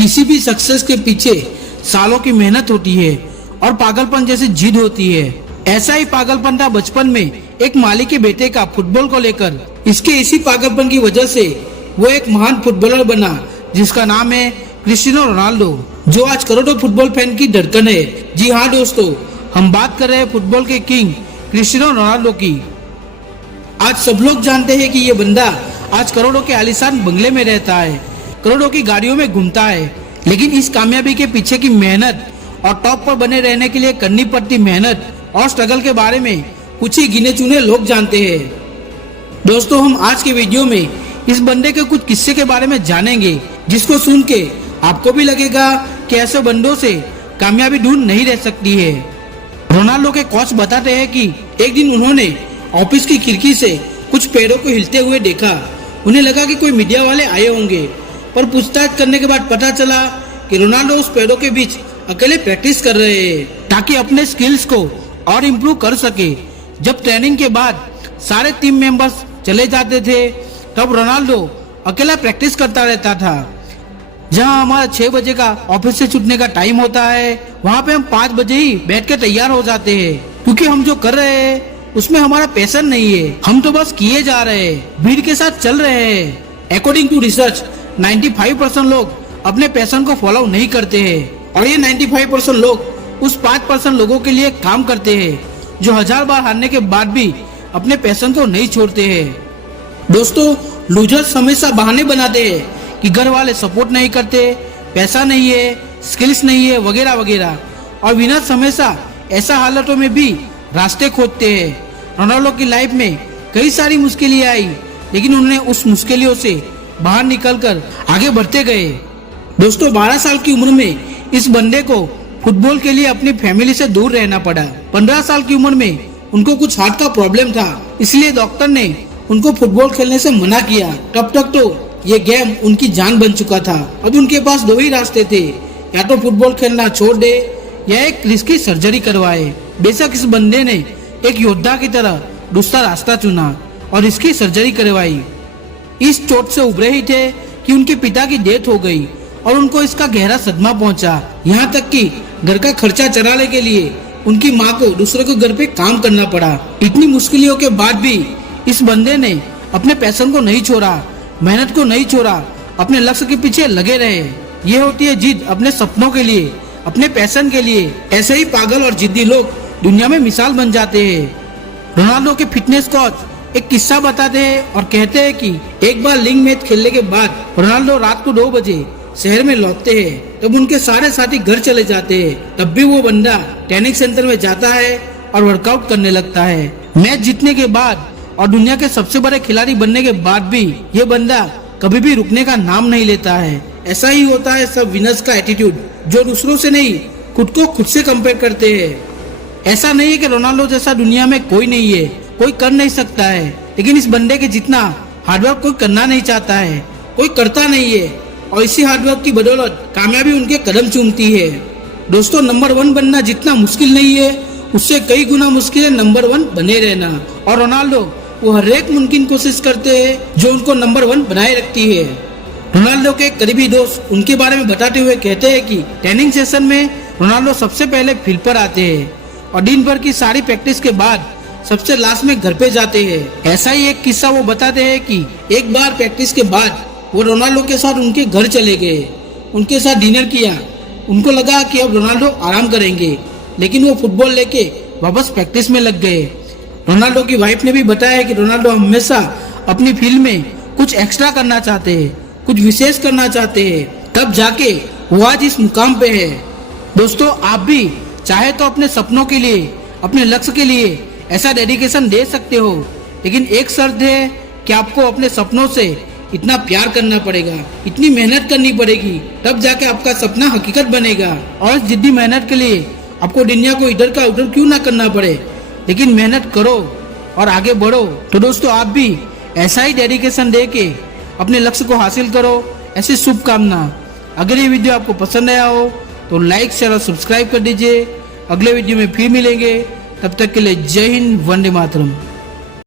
किसी भी सक्सेस के पीछे सालों की मेहनत होती है और पागलपन जैसी जिद होती है। ऐसा ही पागलपन था बचपन में एक माली के बेटे का फुटबॉल को लेकर। इसके इसी पागलपन की वजह से वो एक महान फुटबॉलर बना जिसका नाम है क्रिस्टियानो रोनाल्डो, जो आज करोड़ों फुटबॉल फैन की धड़कन है। जी हाँ दोस्तों, हम बात कर रहे हैं फुटबॉल के किंग क्रिस्टियानो रोनाल्डो की। आज सब लोग जानते हैं कि ये बंदा आज करोड़ों के आलीशान बंगले में रहता है, करोड़ों की गाड़ियों में घूमता है, लेकिन इस कामयाबी के पीछे की मेहनत और टॉप पर बने रहने के लिए करनी पड़ती मेहनत और स्ट्रगल के बारे में कुछ ही गिने चुने लोग जानते हैं। दोस्तों, हम आज के वीडियो में इस बंदे के कुछ किस्से के बारे में जानेंगे, जिसको सुन के आपको भी लगेगा कि ऐसे बंदों से कामयाबी दूर नहीं रह सकती है। रोनाल्डो के कोच बताते हैं कि एक दिन उन्होंने ऑफिस की खिड़की से कुछ पैरों को हिलते हुए देखा। उन्हें लगा कि कोई मीडिया वाले आए होंगे, पर पूछताछ करने के बाद पता चला कि रोनाल्डो उस पैरों के बीच अकेले प्रैक्टिस कर रहे हैं ताकि अपने स्किल्स को और इम्प्रूव कर सके। जब ट्रेनिंग के बाद सारे टीम मेंबर्स चले जाते थे, तब रोनाल्डो अकेला प्रैक्टिस करता रहता था। जहां हमारा 6 बजे का ऑफिस से छूटने का टाइम होता है, वहां पे हम 5 बजे ही बैठ के तैयार हो जाते हैं, क्योंकि हम जो कर रहे हैं उसमें हमारा पैशन नहीं है। हम तो बस किए जा रहे हैं, भीड़ के साथ चल रहे हैं। अकॉर्डिंग टू रिसर्च 95% लोग अपने पैशन को फॉलो नहीं करते हैं, और ये 95% लोग उस 5% लोगों के लिए काम करते हैं जो 1000 बार हारने के बाद भी अपने पैशन को नहीं छोड़ते हैं। दोस्तों, लूजर्स हमेशा बहाने बनाते हैं कि घर वाले सपोर्ट नहीं करते, पैसा नहीं है, स्किल्स नहीं है, वगैरह वगैरह, और विनर्स हमेशा ऐसा हालातों में भी रास्ते खोजते हैं। रोनाल्डो की लाइफ में कई सारी मुश्किलें आई, लेकिन उन्होंने उस मुश्किलों से बाहर निकलकर आगे बढ़ते गए। दोस्तों, 12 साल की उम्र में इस बंदे को फुटबॉल के लिए अपनी फैमिली से दूर रहना पड़ा। 15 साल की उम्र में उनको कुछ हार्ट का प्रॉब्लम था, इसलिए डॉक्टर ने उनको फुटबॉल खेलने से मना किया। तब तक तो ये गेम उनकी जान बन चुका था। अब उनके पास 2 ही रास्ते थे, या तो फुटबॉल खेलना छोड़ दे या एक रिस्की सर्जरी करवाए। बेशक इस बंदे ने एक योद्धा की तरह दूसरा रास्ता चुना और इसकी सर्जरी करवाई। इस चोट से उभरे ही थे कि उनके पिता की डेथ हो गई और उनको इसका गहरा सदमा पहुंचा। यहाँ तक कि घर का खर्चा चलाने के लिए उनकी माँ को दूसरे को घर पे काम करना पड़ा। इतनी मुश्किलों के बाद भी इस बंदे ने अपने पैशन को नहीं छोड़ा, मेहनत को नहीं छोड़ा, अपने लक्ष्य के पीछे लगे रहे। ये होती है जिद अपने सपनों के लिए, अपने पैशन के लिए। ऐसे ही पागल और जिद्दी लोग दुनिया में मिसाल बन जाते हैं। रोनाल्डो के फिटनेस कोच एक किस्सा बताते हैं और कहते हैं कि एक बार लीग मैच खेलने के बाद रोनाल्डो रात को 2 बजे शहर में लौटते हैं। तब उनके सारे साथी घर चले जाते हैं, तब भी वो बंदा ट्रेनिंग सेंटर में जाता है और वर्कआउट करने लगता है। मैच जीतने के बाद और दुनिया के सबसे बड़े खिलाड़ी बनने के बाद भी ये बंदा कभी भी रुकने का नाम नहीं लेता है। ऐसा ही होता है सब विनर्स का एटीट्यूड, जो दूसरों से नहीं खुद को खुद से कंपेयर करते हैं। ऐसा नहीं है कि रोनाल्डो जैसा दुनिया में कोई नहीं है, कोई कर नहीं सकता है, लेकिन इस बंदे के जितना हार्डवर्क कोई करना नहीं चाहता है, कोई करता नहीं है, और इसी हार्डवर्क की बदौलत कामयाबी उनके कदम चूमती है। दोस्तों, नंबर 1 बनना जितना मुश्किल नहीं है, उससे कई गुना मुश्किल है नंबर 1 बने रहना। और रोनाल्डो वो हर एक मुमकिन कोशिश करते हैं जो उनको नंबर 1 बनाए रखती है। रोनाल्डो के करीबी दोस्त उनके बारे में बताते हुए कहते हैं कि ट्रेनिंग सेशन में रोनाल्डो सबसे पहले फील्ड पर आते हैं और दिन भर की सारी प्रैक्टिस के बाद सबसे लास्ट में घर पे जाते हैं। ऐसा ही एक किस्सा वो बताते हैं कि एक बार प्रैक्टिस के बाद वो रोनाल्डो के साथ उनके घर चले गए, उनके साथ डिनर किया। उनको लगा कि अब रोनाल्डो आराम करेंगे, लेकिन वो फुटबॉल लेके वापस प्रैक्टिस में लग गए। रोनाल्डो की वाइफ ने भी बताया कि रोनाल्डो हमेशा अपनी फील्ड में कुछ एक्स्ट्रा करना चाहते हैं, कुछ विशेष करना चाहते हैं, तब जाके वो आज इस मुकाम पे है। दोस्तों, आप भी चाहे तो अपने सपनों के लिए, अपने लक्ष्य के लिए ऐसा डेडिकेशन दे सकते हो, लेकिन एक शर्त है कि आपको अपने सपनों से इतना प्यार करना पड़ेगा, इतनी मेहनत करनी पड़ेगी, तब जाके आपका सपना हकीकत बनेगा। और इस जिद्दी मेहनत के लिए आपको दुनिया को इधर का उधर क्यों ना करना पड़े, लेकिन मेहनत करो और आगे बढ़ो। तो दोस्तों, आप भी ऐसा ही डेडिकेशन दे के अपने लक्ष्य को हासिल करो, ऐसी शुभकामना। अगर ये वीडियो आपको पसंद आया हो तो लाइक, शेयर और सब्सक्राइब कर दीजिए। अगले वीडियो में फिर मिलेंगे, तब तक के लिए जय हिंद, वंदे मातरम।